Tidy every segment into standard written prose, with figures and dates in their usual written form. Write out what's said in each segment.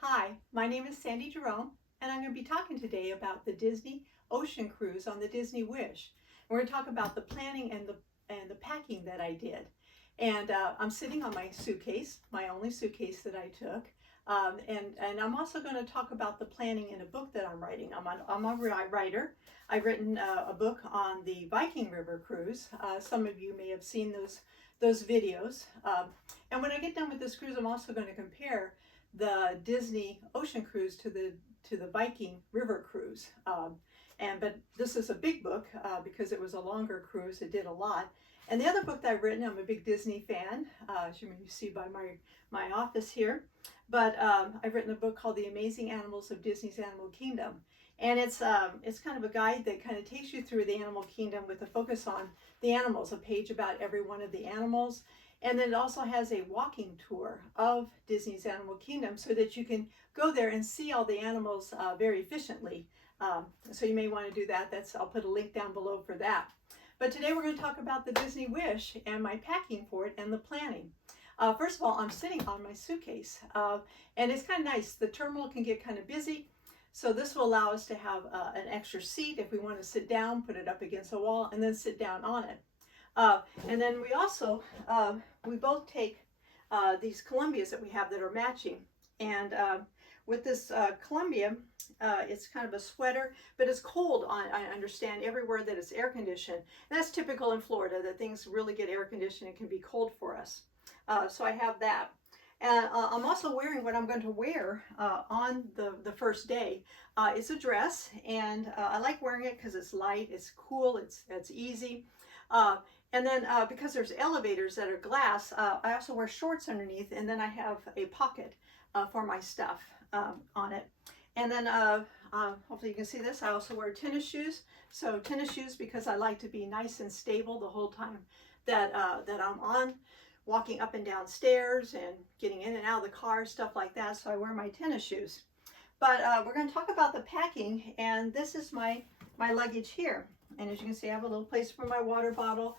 Hi, my name is Sandi Jerome, and I'm going to be talking today about the Disney Ocean Cruise on the Disney Wish. We're going to talk about the planning and the packing that I did. And I'm sitting on my suitcase, my only suitcase that I took. And I'm also going to talk about the planning in a book that I'm writing. I'm a writer. I've written a book on the Viking River cruise. Some of you may have seen those videos. And when I get done with this cruise, I'm also going to compare the Disney Ocean Cruise to the Viking River Cruise. But this is a big book because it was a longer cruise. It did a lot. And the other book that I've written, I'm a big Disney fan, as you may see by my office here. But I've written a book called The Amazing Animals of Disney's Animal Kingdom. And it's kind of a guide that kind of takes you through the animal kingdom with a focus on the animals, a page about every one of the animals. And then it also has a walking tour of Disney's Animal Kingdom so that you can go there and see all the animals very efficiently. So you may want to do that. I'll put a link down below for that. But today we're going to talk about the Disney Wish and my packing for it and the planning. First of all, I'm sitting on my suitcase and it's kind of nice. The terminal can get kind of busy. So this will allow us to have an extra seat if we want to sit down, put it up against a wall, and then sit down on it. And then we also, we both take these Columbias that we have that are matching. And with this Columbia, it's kind of a sweater, but it's cold, I understand, everywhere that it's air conditioned. And that's typical in Florida, that things really get air conditioned and can be cold for us. So I have that. And I'm also wearing what I'm going to wear on the first day. It's a dress, and I like wearing it because it's light, it's cool, it's easy. And then because there's elevators that are glass, I also wear shorts underneath, and then I have a pocket for my stuff on it. And then hopefully you can see this, I also wear tennis shoes. So tennis shoes because I like to be nice and stable the whole time that I'm on, walking up and down stairs and getting in and out of the car, stuff like that. So I wear my tennis shoes. But we're going to talk about the packing, and this is my luggage here. And as you can see, I have a little place for my water bottle.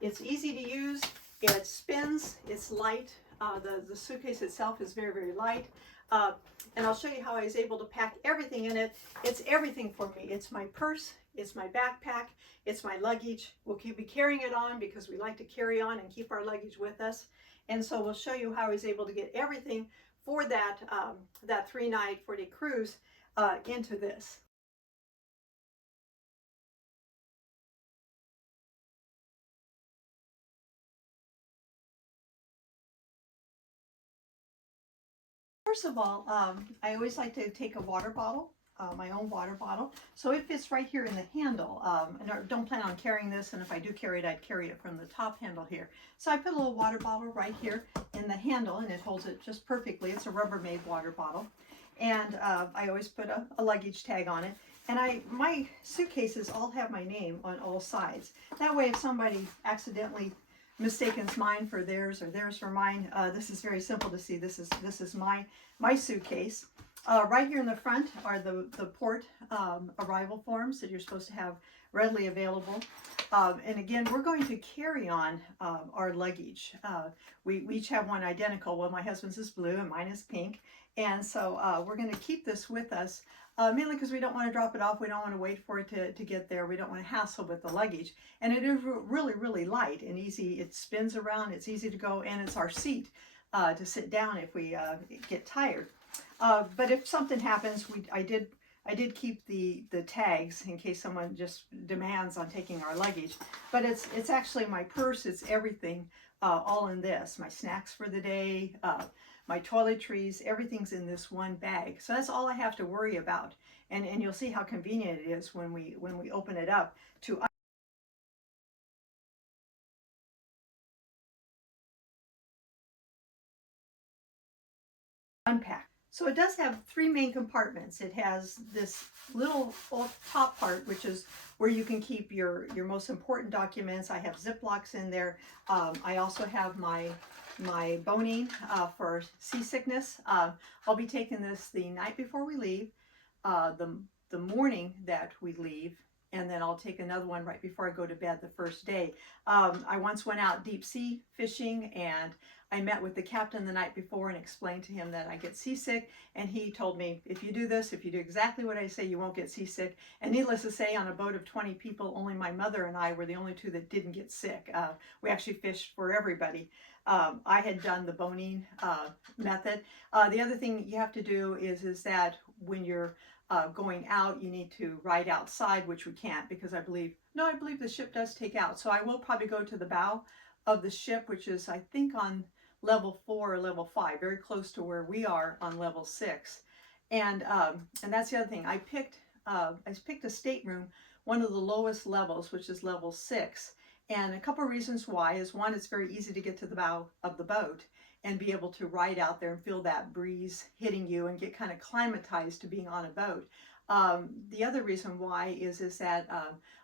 It's easy to use. It spins. It's light. The suitcase itself is very, very light. And I'll show you how I was able to pack everything in it. It's everything for me. It's my purse. It's my backpack. It's my luggage. We'll be carrying it on because we like to carry on and keep our luggage with us. And so we'll show you how I was able to get everything for that 3-night, 4-day cruise into this. First of all, I always like to take a water bottle, my own water bottle. So it fits right here in the handle. And I don't plan on carrying this, and if I do carry it, I'd carry it from the top handle here. So I put a little water bottle right here in the handle, and it holds it just perfectly. It's a Rubbermaid water bottle. And I always put a luggage tag on it. And my suitcases all have my name on all sides. That way, if somebody accidentally mistakens mine for theirs or theirs for mine, this is very simple to see. This is my suitcase. Right here in the front are the port arrival forms that you're supposed to have readily available. And again, we're going to carry on our luggage. We each have one identical. Well, my husband's is blue and mine is pink. And so we're going to keep this with us, mainly because we don't want to drop it off. We don't want to wait for it to get there. We don't want to hassle with the luggage. And it is really, really light and easy. It spins around. It's easy to go, and it's our seat to sit down if we get tired. But if something happens, I did keep the tags in case someone just demands on taking our luggage. But it's actually my purse. It's everything all in this. My snacks for the day, my toiletries, everything's in this one bag. So that's all I have to worry about. And you'll see how convenient it is when we open it up to unpack. So it does have three main compartments. It has this little top part, which is where you can keep your most important documents. I have Ziplocs in there. I also have my boning for seasickness. I'll be taking this the night before we leave, the morning that we leave, and then I'll take another one right before I go to bed the first day. I once went out deep sea fishing, and I met with the captain the night before and explained to him that I get seasick, and he told me, if you do this, if you do exactly what I say, you won't get seasick. And needless to say, on a boat of 20 people, only my mother and I were the only two that didn't get sick. We actually fished for everybody. I had done the boning method. The other thing you have to do is that when you're going out, you need to ride outside, which we can't because I believe the ship does take out. So I will probably go to the bow of the ship, which is I think on level 4 or level 5, very close to where we are on level 6. And that's the other thing. I picked a stateroom, one of the lowest levels, which is level 6. And a couple of reasons why is, one, it's very easy to get to the bow of the boat and be able to ride out there and feel that breeze hitting you and get kind of climatized to being on a boat. The other reason why is that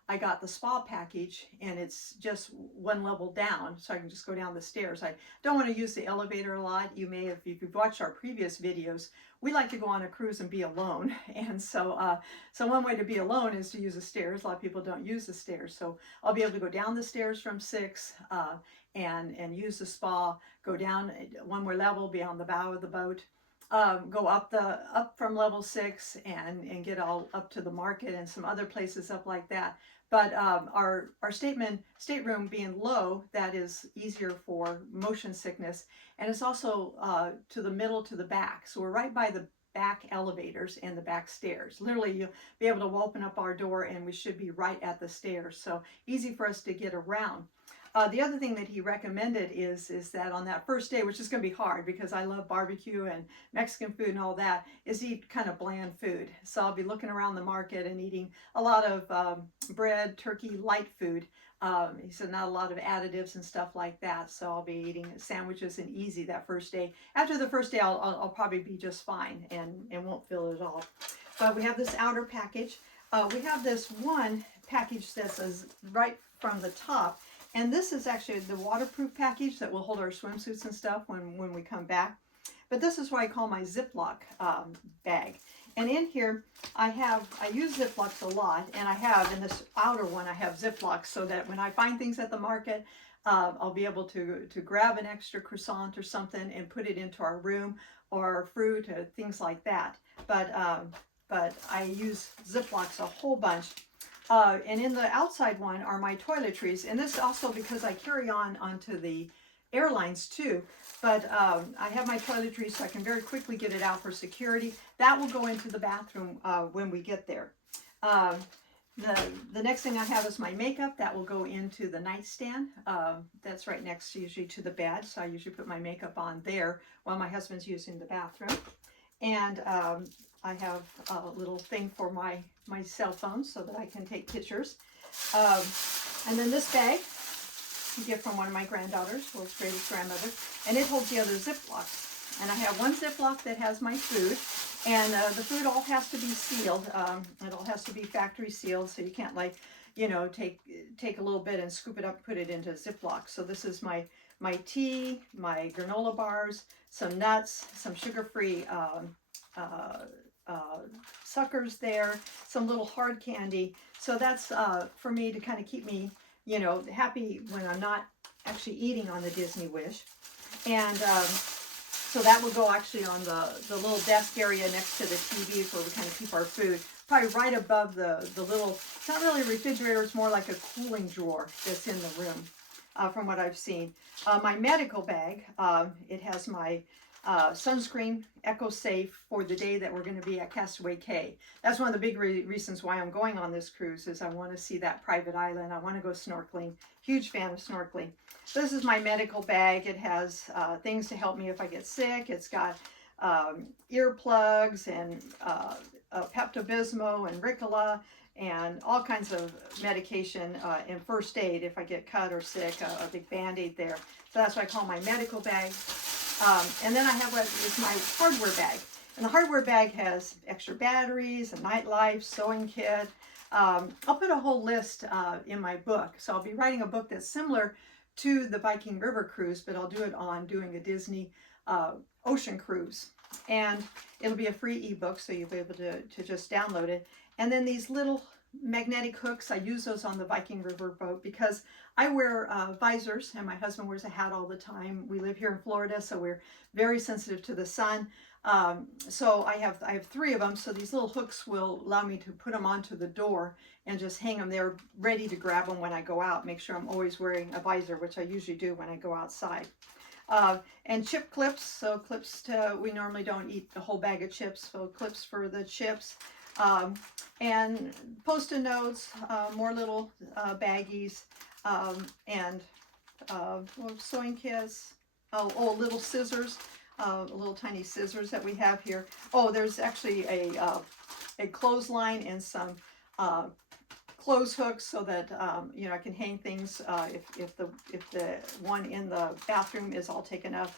I got the spa package, and it's just one level down, so I can just go down the stairs. I don't want to use the elevator a lot. You may have, if you've watched our previous videos, we like to go on a cruise and be alone. And so one way to be alone is to use the stairs. A lot of people don't use the stairs. So I'll be able to go down the stairs from 6 and use the spa, go down one more level, be on the bow of the boat, go up from level 6 and get all up to the market and some other places up like that. But our stateroom being low, that is easier for motion sickness, and it's also to the middle to the back. So we're right by the back elevators and the back stairs. Literally, you'll be able to open up our door and we should be right at the stairs. So easy for us to get around. The other thing that he recommended is that on that first day, which is going to be hard because I love barbecue and Mexican food and all that, is eat kind of bland food. So I'll be looking around the market and eating a lot of bread, turkey, light food. He said not a lot of additives and stuff like that. So I'll be eating sandwiches and easy that first day. After the first day, I'll probably be just fine and won't feel it at all. But we have this outer package. We have this one package that says right from the top. And this is actually the waterproof package that will hold our swimsuits and stuff when we come back. But this is what I call my Ziploc bag. And in here, I use Ziplocs a lot. And I have, in this outer one, I have Ziplocs so that when I find things at the market, I'll be able to grab an extra croissant or something and put it into our room, or fruit, or things like that. But I use Ziplocs a whole bunch. And in the outside one are my toiletries, and this also because I carry onto the airlines too. But I have my toiletries so I can very quickly get it out for security. That will go into the bathroom when we get there. The next thing I have is my makeup. That will go into the nightstand. That's right next usually to the bed, so I usually put my makeup on there while my husband's using the bathroom. And I have a little thing for my cell phone so that I can take pictures. And then this bag, a gift from one of my granddaughters, world's greatest grandmother, and it holds the other Ziplocs. And I have one Ziploc that has my food, and the food all has to be sealed. It all has to be factory sealed, so you can't take a little bit and scoop it up and put it into Ziploc. So this is my tea, my granola bars, some nuts, some sugar-free suckers there, some little hard candy. So that's for me to kind of keep me, happy when I'm not actually eating on the Disney Wish. And so that will go actually on the little desk area next to the TV where we kind of keep our food. Probably right above the little, it's not really a refrigerator, it's more like a cooling drawer that's in the room from what I've seen. My medical bag, it has my sunscreen, Eco Safe, for the day that we're going to be at Castaway Cay. That's one of the big reasons why I'm going on this cruise, is I want to see that private island. I want to go snorkeling. Huge fan of snorkeling. So this is my medical bag. It has things to help me if I get sick. It's got earplugs and Pepto-Bismol and Ricola and all kinds of medication and first aid if I get cut or sick, a big Band-Aid there. So that's what I call my medical bag. And then I have what is my hardware bag. And the hardware bag has extra batteries, a nightlife, sewing kit. I'll put a whole list in my book. So I'll be writing a book that's similar to the Viking River cruise, but I'll do it on doing a Disney ocean cruise. And it'll be a free ebook, so you'll be able to just download it. And then these little magnetic hooks, I use those on the Viking River boat because I wear visors and my husband wears a hat all the time. We live here in Florida, so we're very sensitive to the sun. So I have 3 of them, so these little hooks will allow me to put them onto the door and just hang them there ready to grab them when I go out. Make sure I'm always wearing a visor, which I usually do when I go outside. And chip clips, so clips we normally don't eat the whole bag of chips, so clips for the chips. And post-it notes, more little baggies, and sewing kits, little scissors, little tiny scissors that we have here. Oh, there's actually a clothesline and some clothes hooks so that you know, I can hang things if the one in the bathroom is all taken up.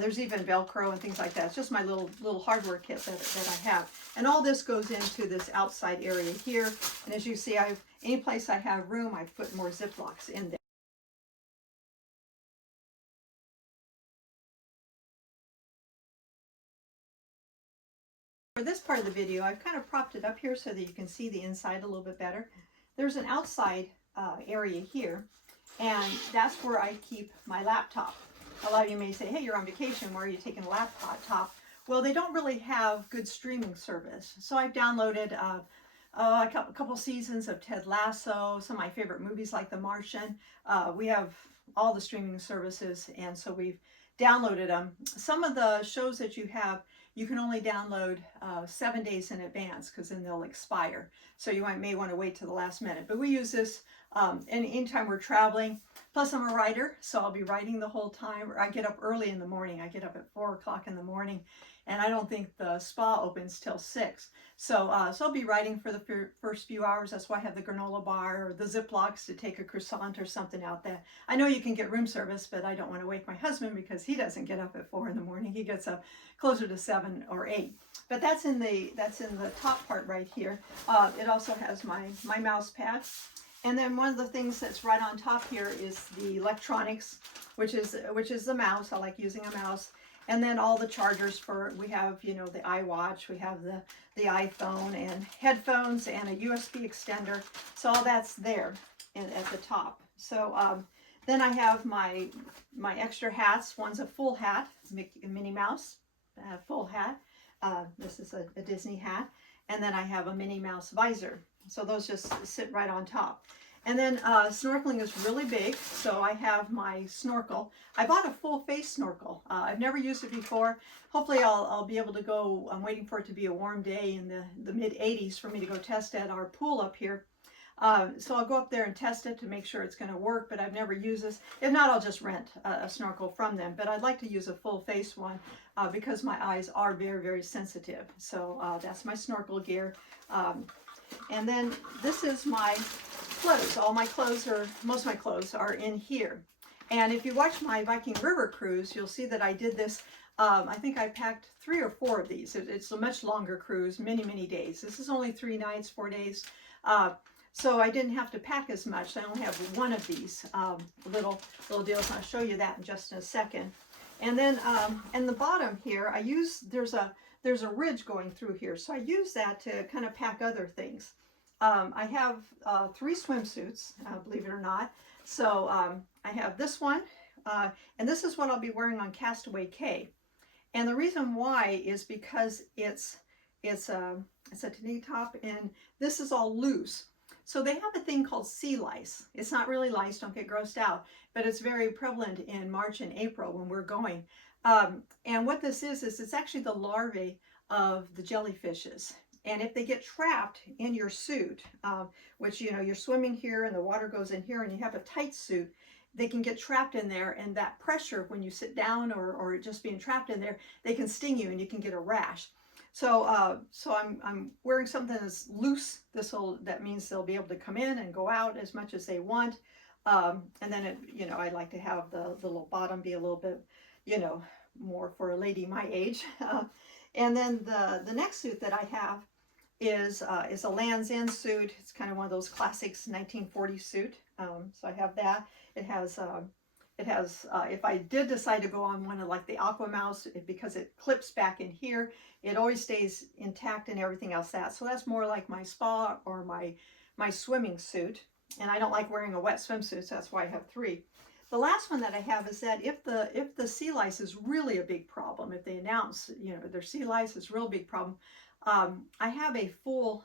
There's even Velcro and things like that. It's just my little hardware kit that I have. And all this goes into this outside area here. And as you see, any place I have room, I put more Ziplocs in there. For this part of the video, I've kind of propped it up here so that you can see the inside a little bit better. There's an outside area here, and that's where I keep my laptop. A lot of you may say, hey, you're on vacation, why are you taking a laptop? Well, they don't really have good streaming service. So I've downloaded a couple seasons of Ted Lasso, some of my favorite movies like The Martian. We have all the streaming services, and so we've downloaded them. Some of the shows that you have, you can only download 7 days in advance because then they'll expire. So you may want to wait to the last minute. But we use this anytime we're traveling. Plus I'm a writer, so I'll be writing the whole time. I get up early in the morning. I get up at 4 o'clock in the morning, and I don't think the spa opens till 6. So I'll be writing for the first few hours. That's why I have the granola bar or the Ziplocs to take a croissant or something out there. I know you can get room service, but I don't want to wake my husband because he doesn't get up at 4 in the morning. He gets up closer to 7 or 8. But that's in the top part right here. It also has my mouse pad. And then one of the things that's right on top here is the electronics, which is the mouse. I like using a mouse. And then all the chargers we have, you know, the iWatch, we have the iPhone and headphones and a USB extender. So all that's there at the top. So then I have my extra hats. One's a full hat, Minnie Mouse, full hat. This is a Disney hat. And then I have a Minnie Mouse visor. So those just sit right on top. And then snorkeling is really big, so I have my snorkel. I bought a full face snorkel. I've never used it before. Hopefully I'll be able to go. I'm waiting for it to be a warm day in the mid-80s for me to go test at our pool up here. So I'll go up there and test it to make sure it's going to work, but I've never used this. If not, I'll just rent a snorkel from them. But I'd like to use a full face one because my eyes are very, very sensitive. So that's my snorkel gear. And then this is my clothes. Most of my clothes are in here. And if you watch my Viking River cruise, you'll see that I did this. I think I packed 3 or 4 of these. It's a much longer cruise, many, many days. This is only 3 nights, 4 days. So I didn't have to pack as much. I only have one of these little deals. And I'll show you that in just a second. And then in the bottom here, there's a ridge going through here. So I use that to kind of pack other things. I have 3 swimsuits, believe it or not. So I have this one, and this is what I'll be wearing on Castaway Cay. And the reason why is because it's a tank top, and this is all loose. So they have a thing called sea lice. It's not really lice, don't get grossed out, but it's very prevalent in March and April when we're going. And what this is it's actually the larvae of the jellyfishes. And if they get trapped in your suit, which, you know, you're swimming here and the water goes in here and you have a tight suit, they can get trapped in there, and that pressure when you sit down or just being trapped in there, they can sting you and you can get a rash. So I'm wearing something that's loose. That means they'll be able to come in and go out as much as they want. And then I like to have the little bottom be a little bit, you know, more for a lady my age. And then the next suit that I have is a Land's End suit. It's kind of one of those classics 1940 suit. So I have that. It has if I did decide to go on one of like the Aqua Mouse, because it clips back in here, it always stays intact and everything else that. So that's more like my spa or my swimming suit. And I don't like wearing a wet swimsuit, so that's why I have three. The last one that I have is that if the sea lice is really a big problem, if they announce, you know, their sea lice is a real big problem, I have a full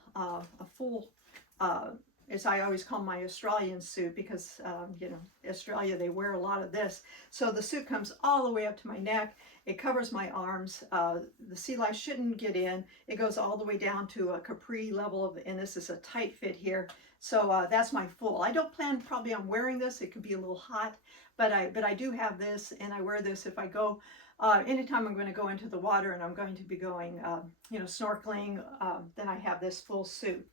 as I always call my Australian suit, because you know, Australia, they wear a lot of this. So the suit comes all the way up to my neck. It covers my arms. The sea lice shouldn't get in. It goes all the way down to a capri level and this is a tight fit here. So that's my full. I don't plan probably on wearing this. It could be a little hot, but I do have this, and I wear this if I go. Anytime I'm going to go into the water and I'm going to be going, you know, snorkeling, then I have this full suit.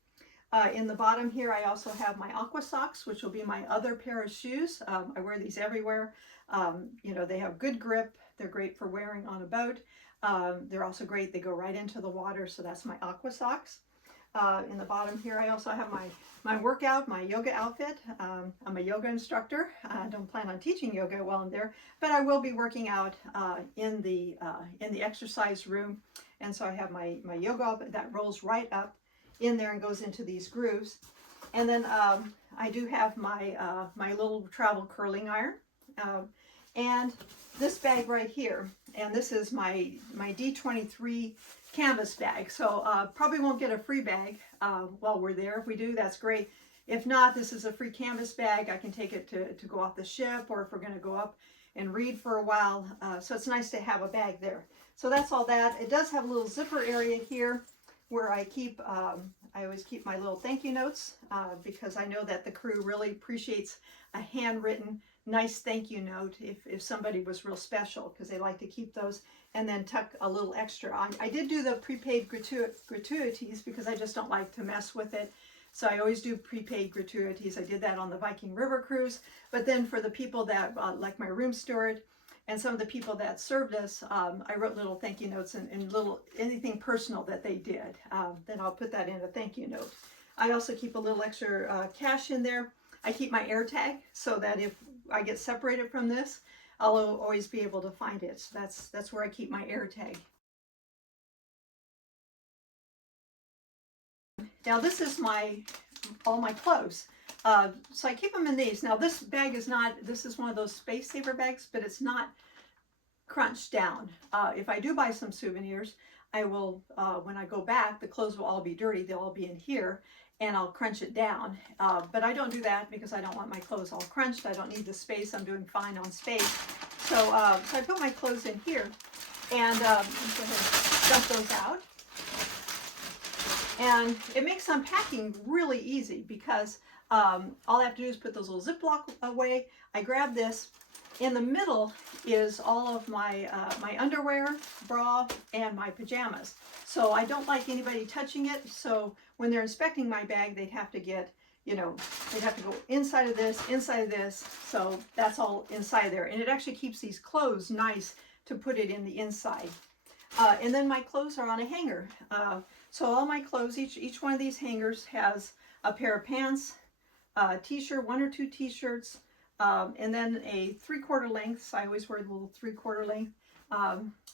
In the bottom here, I also have my aqua socks, which will be my other pair of shoes. I wear these everywhere. You know, they have good grip. They're great for wearing on a boat. They're also great. They go right into the water. So that's my aqua socks. In the bottom here, I also have my workout, my yoga outfit. I'm a yoga instructor. I don't plan on teaching yoga while I'm there, but I will be working out in the exercise room. And so I have my yoga outfit that rolls right up in there and goes into these grooves. And then I do have my little travel curling iron, and this bag right here. And this is my D23 canvas bag. So probably won't get a free bag while we're there. If we do, that's great. If not, this is a free canvas bag. I can take it to go off the ship, or if we're going to go up and read for a while. So it's nice to have a bag there. So that's all that. It does have a little zipper area here where I keep, I always keep my little thank you notes, because I know that the crew really appreciates a handwritten nice thank you note if somebody was real special, because they like to keep those and then tuck a little extra on. I did do the prepaid gratuities because I just don't like to mess with it. So I always do prepaid gratuities. I did that on the Viking River cruise. But then for the people that, like my room steward and some of the people that served us, I wrote little thank you notes and little anything personal that they did. Then I'll put that in a thank you note. I also keep a little extra cash in there. I keep my air tag so that if I get separated from this, I'll always be able to find it. So that's where I keep my air tag. Now this is all my clothes. So I keep them in these. Now this bag is not, this is one of those space saver bags, but it's not crunched down. If I do buy some souvenirs, I will, when I go back, the clothes will all be dirty. They'll all be in here, and I'll crunch it down. But I don't do that because I don't want my clothes all crunched. I don't need the space. I'm doing fine on space. So I put my clothes in here, and go ahead and dump those out. And it makes unpacking really easy because all I have to do is put those little Ziploc away. I grab this. In the middle is all of my my underwear, bra, and my pajamas. So I don't like anybody touching it. So when they're inspecting my bag, they'd have to get, you know, they'd have to go inside of this, inside of this. So that's all inside there. And it actually keeps these clothes nice to put it in the inside. And then my clothes are on a hanger. So all my clothes, each one of these hangers has a pair of pants, a t-shirt, 1 or 2 t-shirts, and then a 3/4 length. So I always wear the little 3/4 length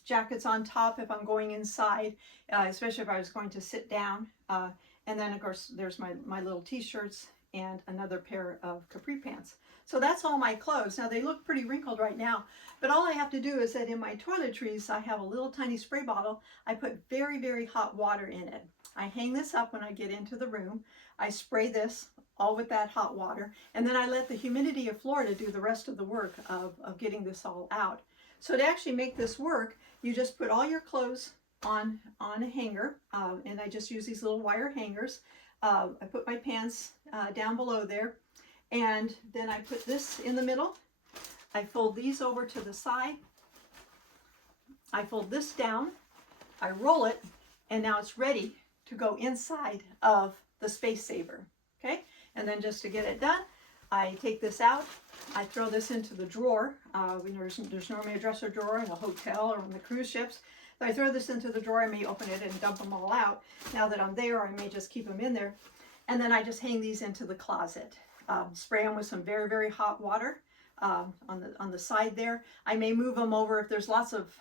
jackets on top if I'm going inside, especially if I was going to sit down. And then of course there's my little t-shirts and another pair of capri pants. So that's all my clothes. Now they look pretty wrinkled right now, but all I have to do is that in my toiletries, I have a little tiny spray bottle. I put very, very hot water in it. I hang this up when I get into the room. I spray this all with that hot water, and then I let the humidity of Florida do the rest of the work of getting this all out. So to actually make this work, you just put all your clothes on a hanger, and I just use these little wire hangers. I put my pants down below there, and then I put this in the middle. I fold these over to the side. I fold this down, I roll it, and now it's ready to go inside of the space saver. Okay, and then just to get it done, I take this out, I throw this into the drawer. There's normally a dresser drawer in a hotel or on the cruise ships. So I throw this into the drawer. I may open it and dump them all out. Now that I'm there, I may just keep them in there. And then I just hang these into the closet. Spray them with some very, very hot water on the side there. I may move them over if there's lots of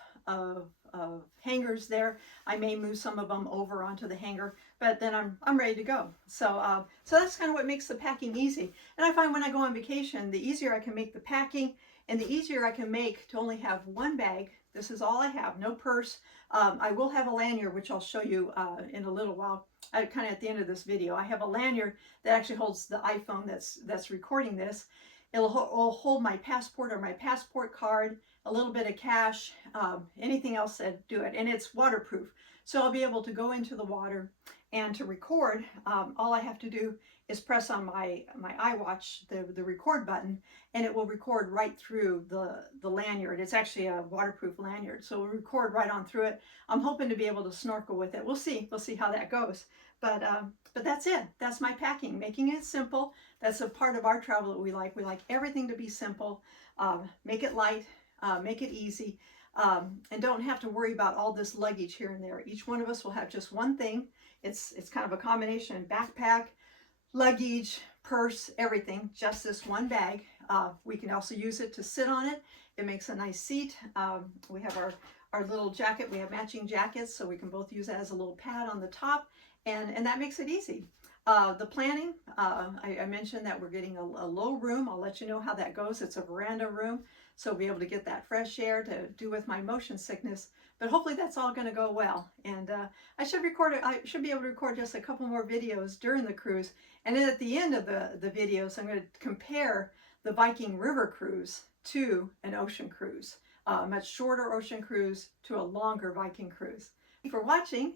hangers there. I may move some of them over onto the hanger, but then I'm ready to go. So that's kind of what makes the packing easy. And I find when I go on vacation, the easier I can make the packing and the easier I can make to only have one bag. This is all I have, no purse. I will have a lanyard, which I'll show you in a little while, kind of at the end of this video. I have a lanyard that actually holds the iPhone that's recording this. It'll hold my passport or my passport card, a little bit of cash, anything else that do it. And it's waterproof. So I'll be able to go into the water and to record. All I have to do is press on my iWatch, the record button, and it will record right through the lanyard. It's actually a waterproof lanyard, so it'll record right on through it. I'm hoping to be able to snorkel with it. We'll see how that goes. But that's it. That's my packing, making it simple. That's a part of our travel that we like. We like everything to be simple, make it light, make it easy, and don't have to worry about all this luggage here and there. Each one of us will have just one thing. It's kind of a combination: backpack, luggage, purse, everything, just this one bag. We can also use it to sit on it. It makes a nice seat. We have our little jacket. We have matching jackets, so we can both use that as a little pad on the top, and that makes it easy. The planning, I mentioned that we're getting a low room. I'll let you know how that goes. It's a veranda room, so I'll be able to get that fresh air to do with my motion sickness. But hopefully that's all going to go well. And I should be able to record just a couple more videos during the cruise. And then at the end of the videos, I'm going to compare the Viking River cruise to an ocean cruise. A much shorter ocean cruise to a longer Viking cruise. Thank you for watching.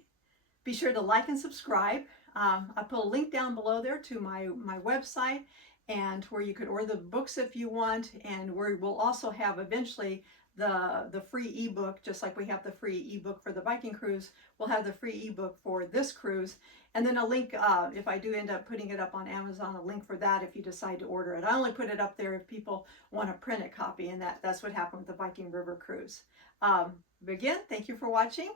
Be sure to like and subscribe. I put a link down below there to my website, and where you could order the books if you want, and where we'll also have eventually the free ebook. Just like we have the free ebook for the Viking cruise, we'll have the free ebook for this cruise, and then a link, if I do end up putting it up on Amazon, a link for that if you decide to order it. I only put it up there if people want a printed copy, and that's what happened with the Viking River cruise. But again, thank you for watching.